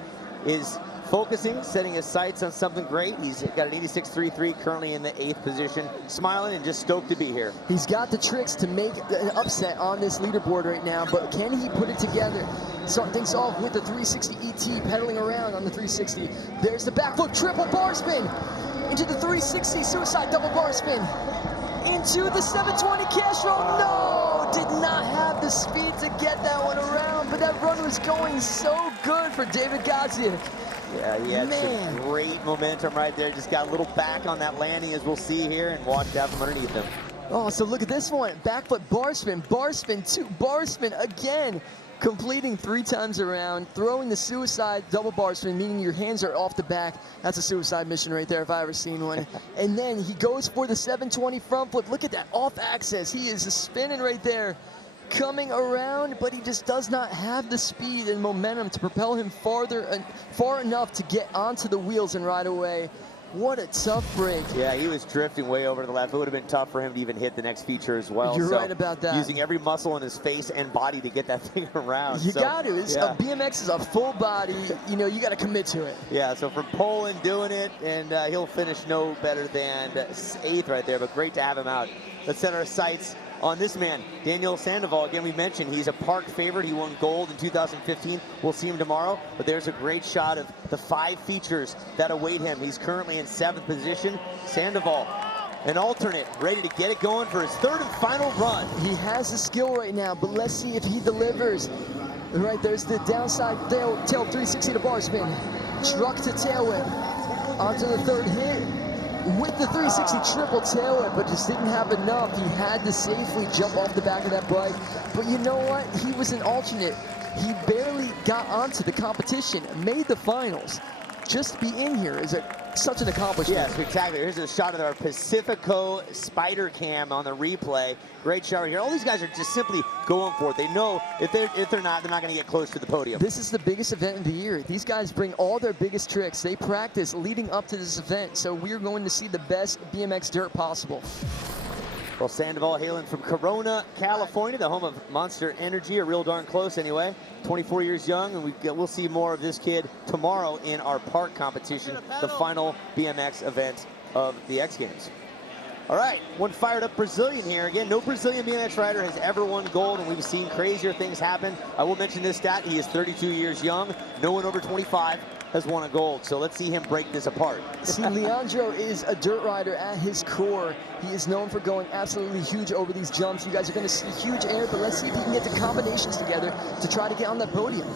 is focusing, setting his sights on something great. He's got an 86.33, currently in the 8th position, smiling and just stoked to be here. He's got the tricks to make an upset on this leaderboard right now, but can he put it together? Start things off with the 360 ET, pedaling around on the 360. There's the backflip triple bar spin. Into the 360 suicide double bar spin. Into the 720 cash roll. No, did not have the speed to get that one around, but that run was going so good for David Gazia. Yeah, he had some great momentum right there. Just got a little back on that landing, as we'll see here, and watched out from underneath him. Oh, so look at this one. Backflip bar spin, 2 bar spin again. Completing 3 times around, throwing the suicide double bar spin, meaning your hands are off the back. That's a suicide mission right there if I ever seen one. And then he goes for the 720 front flip. Look at that off axis. He is spinning right there, coming around, but he just does not have the speed and momentum to propel him far enough to get onto the wheels and ride away. What a tough break. Yeah, he was drifting way over to the left. It would have been tough for him to even hit the next feature as well. You're right about that. Using every muscle in his face and body to get that thing around. You got to. BMX is a full body. You know, you got to commit to it. Yeah, so from Poland doing it, and he'll finish no better than 8th right there, but great to have him out. Let's set our sights on this man, Daniel Sandoval. Again, we mentioned he's a park favorite. He won gold in 2015. We'll see him tomorrow, but there's a great shot of the 5 features that await him. He's currently in 7th position. Sandoval, an alternate, ready to get it going for his 3rd and final run. He has the skill right now, but let's see if he delivers. Right, there's the downside tail 360 to bar spin. Truck to tail whip. Onto the 3rd hit. With the 360 triple tail whip, but just didn't have enough. He had to safely jump off the back of that bike. But you know what? He was an alternate. He barely got onto the competition, made the finals. Just to be in here is a such an accomplishment. Yeah, spectacular. Here's a shot of our Pacifico Spider Cam on the replay. Great shot here. All these guys are just simply going for it. They know if they're not going to get close to the podium. This is the biggest event of the year. These guys bring all their biggest tricks. They practice leading up to this event, so we're going to see the best BMX dirt possible. Well, Sandoval hailing from Corona, California, the home of Monster Energy, or real darn close anyway. 24 years young, and we'll see more of this kid tomorrow in our park competition, the final BMX event of the X Games. All right, one fired up Brazilian here. Again, no Brazilian BMX rider has ever won gold, and we've seen crazier things happen. I will mention this stat. He is 32 years young. No one over 25 has won a gold, so let's see him break this apart. See, Leandro is a dirt rider at his core. He is known for going absolutely huge over these jumps. You guys are going to see huge air, but let's see if he can get the combinations together to try to get on that podium.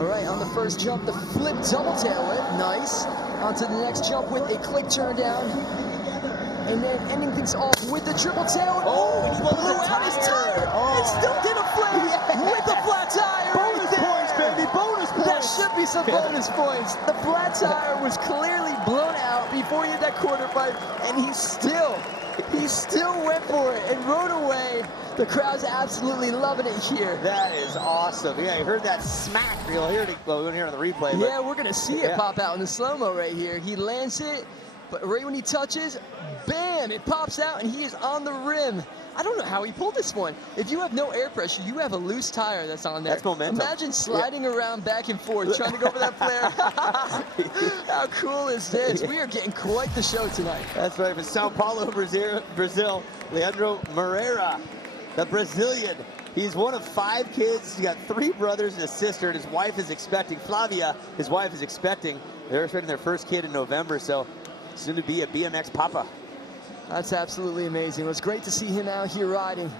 All right, on the first jump, the flip double tail whip, nice. Onto the next jump with a click turn down. And then ending things off with the triple tail. Oh, and he blows blew a out his tire. tire. Oh. And still did a flip with the flat tire. Bonus points, baby, bonus points. There should be some bonus points. The flat tire was clearly blown out before he hit that quarter pipe, and he still went for it and rode away. The crowd's absolutely loving it here. That is awesome. Yeah, you heard that smack. You'll hear it. Well, we won't hear it on the replay. Yeah, we're gonna see it pop out in the slow-mo right here. He lands it, but right when he touches, bam, it pops out, and he is on the rim. I don't know how he pulled this one. If you have no air pressure, you have a loose tire that's on there. That's momentum. Imagine sliding around back and forth, trying to go for that flare. How cool is this? We are getting quite the show tonight. That's right. From Sao Paulo, Brazil, Leandro Moreira, the Brazilian. He's one of 5 kids. He's got 3 brothers and a sister, and his wife is expecting. Flavia, his wife, is expecting. They're expecting their first kid in November, so soon to be a BMX papa. That's absolutely amazing. It was great to see him out here riding.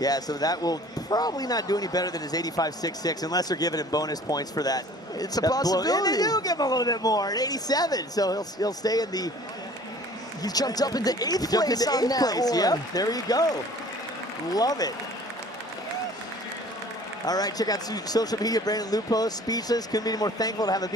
Yeah, so that will probably not do any better than his 85.66 unless they're giving him bonus points for that. It's a possibility. And they do give him a little bit more, at 87, so he'll stay in the... He's jumped up into 8th place on that one. Yep, there you go. Love it. All right, check out social media. Brandon Lupo, speechless. Couldn't be more thankful to have a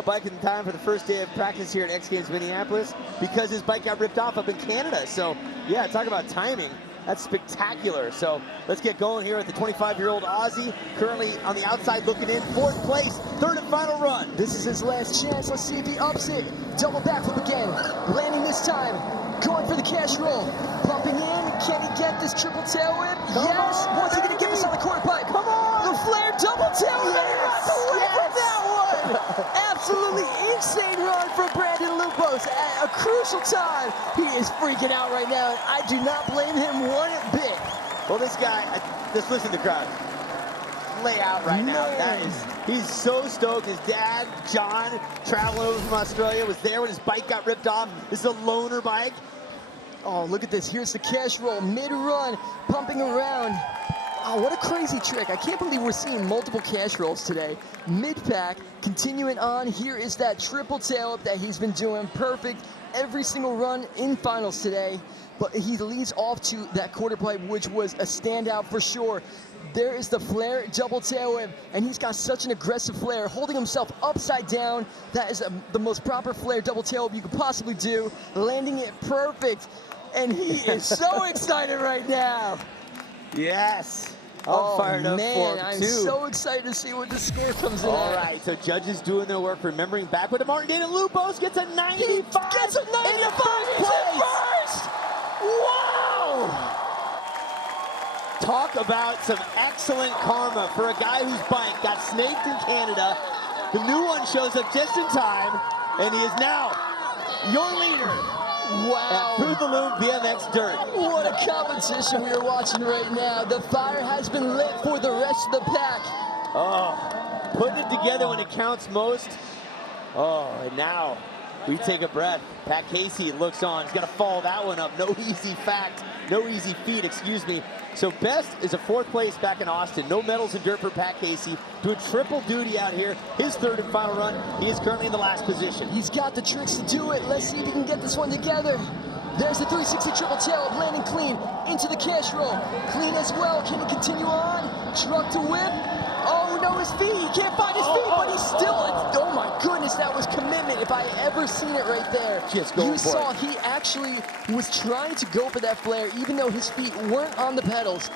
bike in time for the first day of practice here at X Games Minneapolis because his bike got ripped off up in Canada. So, yeah, talk about timing. That's spectacular. So let's get going here with the 25-year-old Aussie, currently on the outside looking in, 4th place, 3rd and final run. This is his last chance. Let's see if he ups it. Double backflip again. Landing this time. Going for the cash roll. Pumping in. Can he get this triple tail whip? Yes. What's he going to get this on the quarter pipe? Come on. The flare double tail whip. Yes. That one. Absolutely insane run from Brandon Lupos at a crucial time. He is freaking out right now, and I do not blame him one bit. Well, this guy, just listen to the crowd. Lay out right now. He's so stoked. His dad, John, traveling over from Australia, was there when his bike got ripped off. This is a loaner bike. Oh, look at this. Here's the cash roll, mid-run, pumping around. Oh, what a crazy trick. I can't believe we're seeing multiple cash rolls today. Mid-pack, continuing on. Here is that triple tail up that he's been doing perfect every single run in finals today. But he leads off to that quarter pipe, which was a standout for sure. There is the flare double tail whip, and he's got such an aggressive flare, holding himself upside down. That is the most proper flare double tail whip you could possibly do, landing it perfect. And he is so excited right now. Yes. I'm fired up for him, I'm too. so excited to see what the score comes in All at. right, so judges doing their work, remembering back with the Martin Dana Lupos gets a 95. Gets a 95 place. Wow! Talk about some excellent karma for a guy whose bike got snaked in Canada. The new one shows up just in time, and he is now your leader. Wow. Through the Loom BMX Dirt. What a competition we are watching right now. The fire has been lit for the rest of the pack. Oh, putting it together when it counts most. Oh, and now we take a breath. Pat Casey looks on. He's got to follow that one up. No easy feat, excuse me. So best is a 4th place back in Austin. No medals in dirt for Pat Casey. Doing triple duty out here. His 3rd and final run. He is currently in the last position. He's got the tricks to do it. Let's see if he can get this one together. There's the 360 triple tail, landing clean into the cash roll. Clean as well. Can he continue on? Truck to whip. Oh know his feet. He can't find his feet, but he's still, oh my goodness, that was commitment if I ever seen it right there. Just going you for saw it. he actually was trying to go for that flare, even though his feet weren't on the pedals.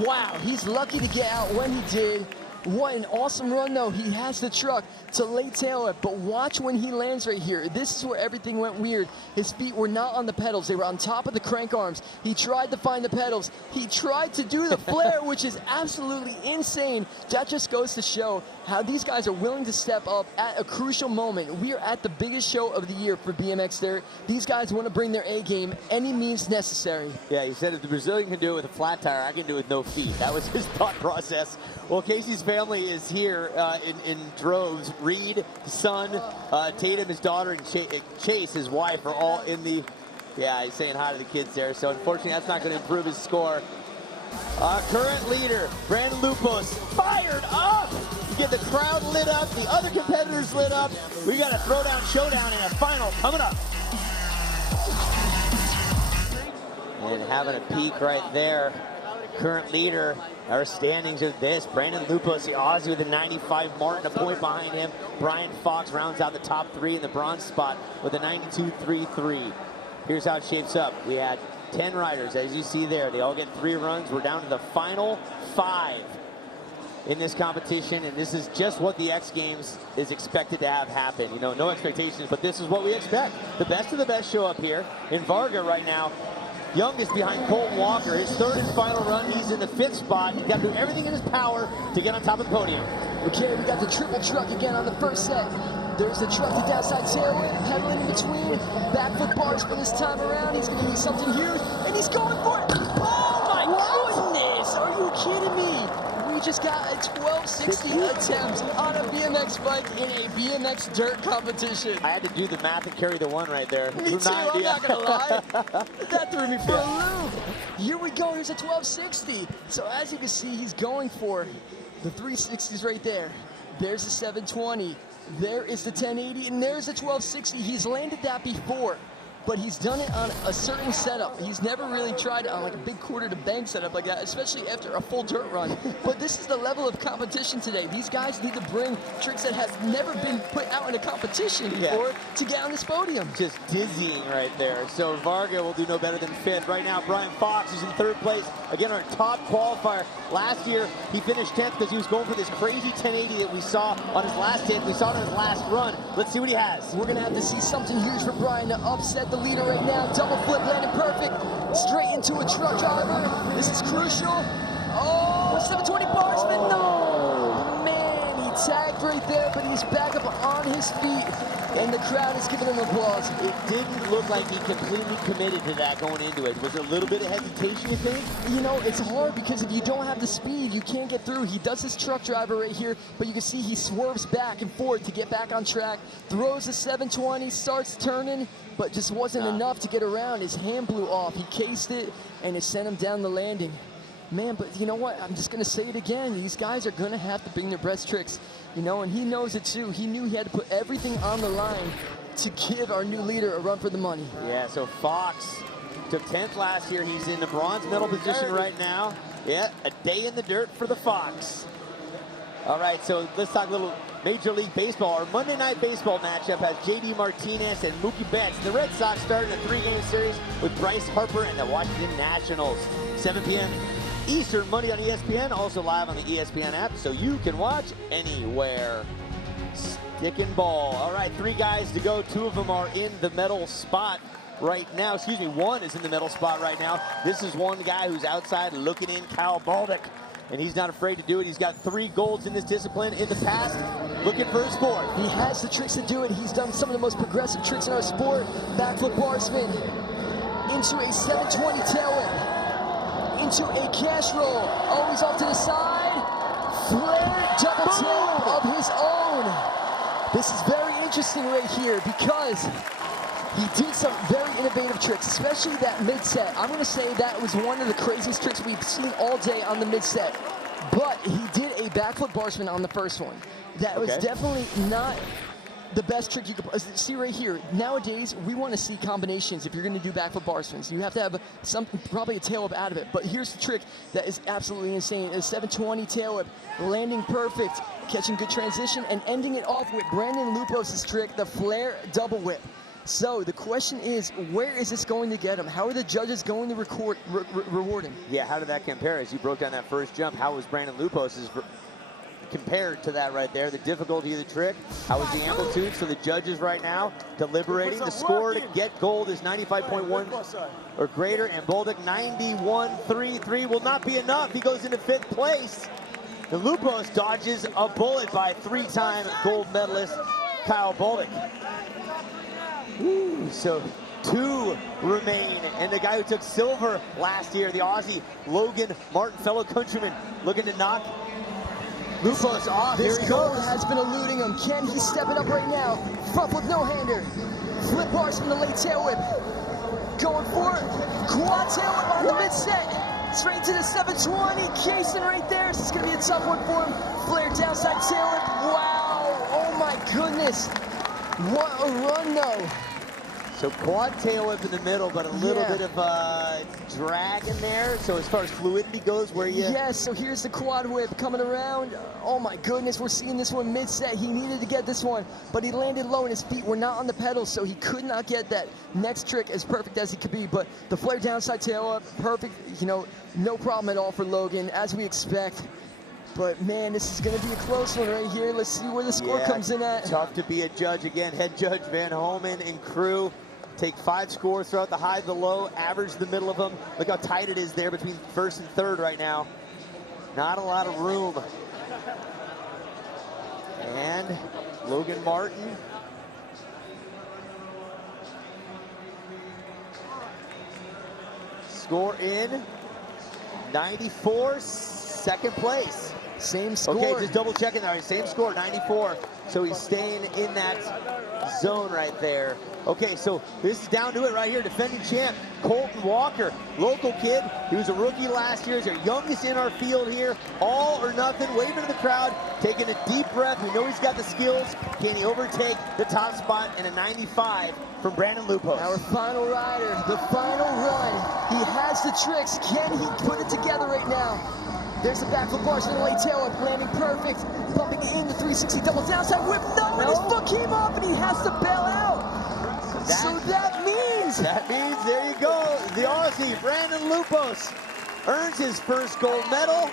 Wow, he's lucky to get out when he did. What an awesome run, though. He has the truck to lay tail it, but watch when he lands right here. This is where everything went weird. His feet were not on the pedals. They were on top of the crank arms. He tried to find the pedals. He tried to do the flare, which is absolutely insane. That just goes to show how these guys are willing to step up at a crucial moment. We are at the biggest show of the year for BMX Dirt. These guys want to bring their A game any means necessary. Yeah, he said if the Brazilian can do it with a flat tire, I can do it with no feet. That was his thought process. Well, Casey's family is here in droves. Reed, his son, Tatum, his daughter, and Chase, his wife, are all in the... Yeah, he's saying hi to the kids there. So unfortunately, that's not going to improve his score. Current leader, Brandon Lupos, fired up! Get the crowd lit up, the other competitors lit up. We got a throwdown showdown in a final coming up. And having a peek right there. Current leader, our standings are this. Brandon Lupos, the Aussie with a 95 Martin, a point behind him. Brian Fox rounds out the top three in the bronze spot with a 92.33. Here's how it shapes up. We had 10 riders, as you see there. They all get 3 runs. We're down to the final 5 in this competition, and this is just what the X Games is expected to have happen. You know, no expectations, but this is what we expect. The best of the best show up here. In Varga right now, youngest behind Colt Walker, his 3rd and final run. He's in the 5th spot. He's got to do everything in his power to get on top of the podium. Okay, we got the triple truck again on the first set. There's the truck to downside tailwind, pedaling in between. Back foot bars for this time around. He's going to use something huge, and he's going for it. Oh my goodness! Are you kidding me? We just got a 1260 attempt on a BMX bike in a BMX Dirt competition. I had to do the math and carry the 1 right there. Me too, I'm not gonna lie. That threw me for a loop. Here we go, here's a 1260. So as you can see, he's going for the 360s right there. There's the 720. There is the 1080, and there's the 1260. He's landed that before, but he's done it on a certain setup. He's never really tried it on like a big quarter to bank setup like that, especially after a full dirt run. But this is the level of competition today. These guys need to bring tricks that have never been put out in a competition before to get on this podium. Just dizzying right there. So Varga will do no better than 5th. Right now, Brian Fox is in 3rd place. Again, our top qualifier. Last year, he finished 10th because he was going for this crazy 1080 that we saw on his last hit. We saw it on his last run. Let's see what he has. We're going to have to see something huge for Brian to upset the leader right now. Double flip, landing perfect. Straight into a truck driver. This is crucial. Oh, 720 bars, but no. Man, he tagged right there, but he's back up on his feet. And the crowd is giving him applause. It didn't look like he completely committed to that going into it. Was there a little bit of hesitation, you think? You know, it's hard because if you don't have the speed, you can't get through. He does his truck driver right here, but you can see he swerves back and forth to get back on track, throws the 720, starts turning, but just wasn't enough to get around. His hand blew off. He cased it, and it sent him down the landing. Man, but you know what? I'm just going to say it again. These guys are going to have to bring their best tricks, you know, and he knows it too. He knew he had to put everything on the line to give our new leader a run for the money. Yeah, so Fox took 10th last year. He's in the bronze medal position right now. Yeah, a day in the dirt for the Fox. All right, so let's talk a little Major League Baseball. Our Monday Night Baseball matchup has J.D. Martinez and Mookie Betts. The Red Sox started a 3-game series with Bryce Harper and the Washington Nationals. 7 p.m. Eastern, Monday on ESPN, also live on the ESPN app, so you can watch anywhere. Stick and ball. All right, 3 guys to go. 2 of them are in the medal spot right now. Excuse me, 1 is in the medal spot right now. This is one guy who's outside looking in, Cal Baldick, and he's not afraid to do it. He's got 3 golds in this discipline in the past, looking for his 4th. He has the tricks to do it. He's done some of the most progressive tricks in our sport. Backflip bar spin into a 720 tailwind. Into a cash roll, always off to the side, flare double tail of his own. This is very interesting right here because he did some very innovative tricks, especially that mid-set. I'm going to say that was one of the craziest tricks we've seen all day on the mid-set. But he did a backflip bar spin on the first one. That was definitely not the best trick you could see right here. Nowadays, we want to see combinations. If you're going to do backflip bar spins, you have to have probably a tail whip out of it. But here's the trick that is absolutely insane: a 720 tail whip, landing perfect, catching good transition, and ending it off with Brandon Lupos' trick, the flare double whip. So the question is, where is this going to get him? How are the judges going to reward him? Yeah, how did that compare? As you broke down that first jump, how was Brandon Lupos' compared to that right there? The difficulty of the trick, how was the amplitude? So the judges right now deliberating. The score to get gold is 95.1 or greater, and Bolduc 91.33 will not be enough. He goes into 5th place. The Lupos dodges a bullet by 3-time gold medalist Kyle Bolduc. So 2 remain, and the guy who took silver last year, the Aussie Logan Martin, fellow countryman, looking to knock Lupos off. This Here he gold goes. has been eluding him. Can he step it up right now? Front flip no-hander. Flip bars from the late tail whip. Going for it. Quad tail whip on the mid-set. Straight to the 720. Casing right there. This is going to be a tough one for him. Flare downside tail whip. Wow. Oh my goodness. What a run though. So quad tail whip in the middle, but a little bit of drag in there. So as far as fluidity goes, where you... Yes, so here's the quad whip coming around. Oh my goodness, we're seeing this one mid-set. He needed to get this one, but he landed low and his feet were not on the pedals, so he could not get that next trick as perfect as he could be. But the flare downside tail up, perfect, you know, no problem at all for Logan, as we expect. But man, this is gonna be a close one right here. Let's see where the score comes in at. Tough to be a judge again. Head judge Van Homan and crew take 5 scores throughout the high, the low, average the middle of them. Look how tight it is there between 1st and 3rd right now. Not a lot of room. And Logan Martin. Score in 94, 2nd place. Same score. Okay, just double checking there. Same score, 94. So he's staying in that zone right there. Okay, so this is down to it right here. Defending champ, Colt Walker, local kid. He was a rookie last year. He's our youngest in our field here. All or nothing, waving to the crowd, taking a deep breath. We know he's got the skills. Can he overtake the top spot in a 95 from Brandon Lupos? Our final rider, the final run. He has the tricks. Can he put it together right now? There's the backflip bars and the late tail up, landing perfect. Bumping in the 360 double downside whip. No, and his foot came off and he has to bail out. So that means, there you go. The Aussie, Brandon Lupos, earns his first gold medal.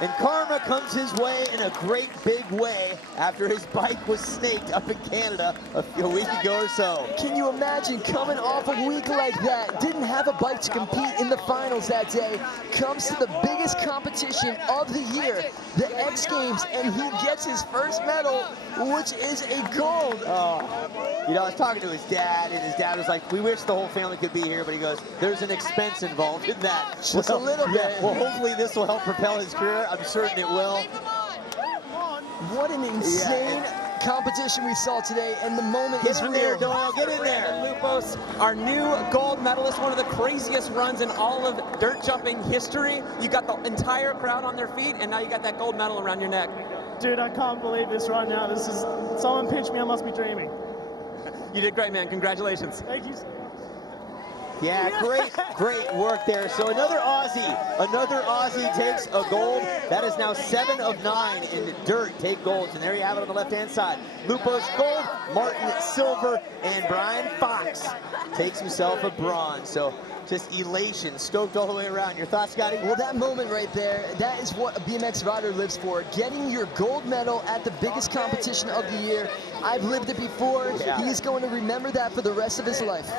And karma comes his way in a great big way after his bike was snaked up in Canada a week ago or so. Can you imagine coming off a week like that, didn't have a bike to compete in the finals that day, comes to the biggest competition of the year, the X Games, and he gets his first medal, which is a gold. You know, I was talking to his dad, and his dad was like, we wish the whole family could be here, but he goes, there's an expense involved in that. Just a little bit. Yeah, well, hopefully this will help propel his career. I'm certain it will. What an insane competition we saw today, and the moment is real. Get in there, Doyle, get in there. Brandon Lupos, our new gold medalist, one of the craziest runs in all of dirt jumping history. You got the entire crowd on their feet, and now you got that gold medal around your neck. Dude, I can't believe this right now. This is, someone pinch me, I must be dreaming. You did great, man. Congratulations. Thank you. Yeah, great work there. So another Aussie takes a gold. That is now 7 of 9 in dirt take golds. And there you have it on the left-hand side. Lupos gold, Martin silver, and Brian Fox takes himself a bronze. So just elation, stoked all the way around. Your thoughts, Scotty? Well, that moment right there, that is what a BMX rider lives for. Getting your gold medal at the biggest competition of the year. I've lived it before. Yeah. He's going to remember that for the rest of his life.